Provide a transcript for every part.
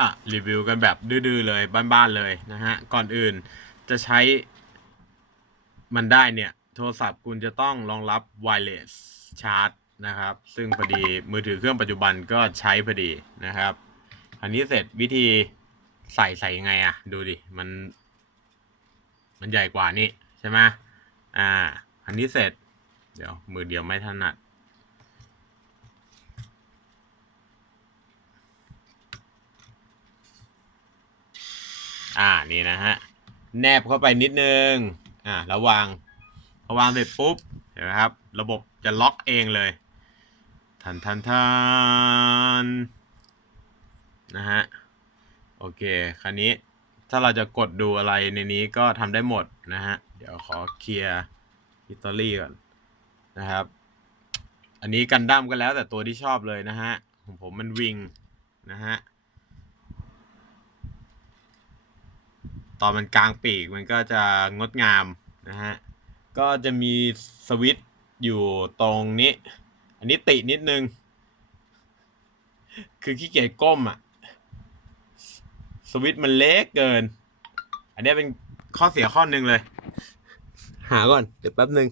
อะรีวิวกันแบบดื้อๆเลยบ้านๆเลยนะฮะ ก่อนอื่นจะใช้มันได้เนี่ย โทรศัพท์คุณจะต้องรองรับ wireless charge นะครับ ซึ่งพอดีมือถือเครื่องปัจจุบันก็ใช้พอดีนะครับ อันนี้เสร็จวิธีใส่ใส่ยังไงอะดูดิ มัน มันใหญ่กว่านี่ใช่ไหมอ่า อันนี้เสร็จ เดี๋ยวมือเดียวไม่ถนัด อ่านี่นะฮะแนบเข้าไปนิดนึงอ่าแล้ววางพอวางเสร็จปุ๊บเห็นไหมครับ ระบบจะล็อกเองเลยทันทันทันนะฮะโอเคคราวนี้ถ้าเราจะกดดูอะไรในนี้ก็ทำได้หมดนะฮะเดี๋ยวขอเคลียร์ฮิตตอรี่ก่อนนะครับ อันนี้กันดั้มก็แล้วแต่ตัวที่ชอบเลยนะฮะของผมมันวิงนะฮะ ตอนมันกลางปีกมันก็จะงดงามนะฮะ ก็จะมีสวิตอยู่ตรงนี้ อันนี้ตินิดนึง คือขี้เกียจก้มอะสวิตมันเล็กเกิน อันนี้เป็นข้อเสียข้อหนึ่งเลย หาก่อน เดี๋ยวแป๊บหนึ่ง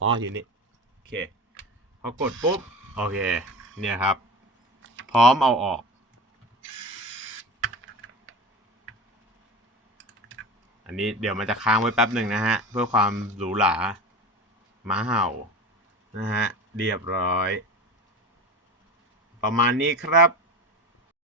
อ๋ออยู่นี่ โอเค พอกดปุ๊บ โอเค เนี่ยครับ พร้อมเอาออก อันนี้เดี๋ยวมันจะค้างไว้แป๊บหนึ่งนะฮะ เพื่อความหรูหราม้าเห่านะฮะ เรียบร้อย ประมาณนี้ครับ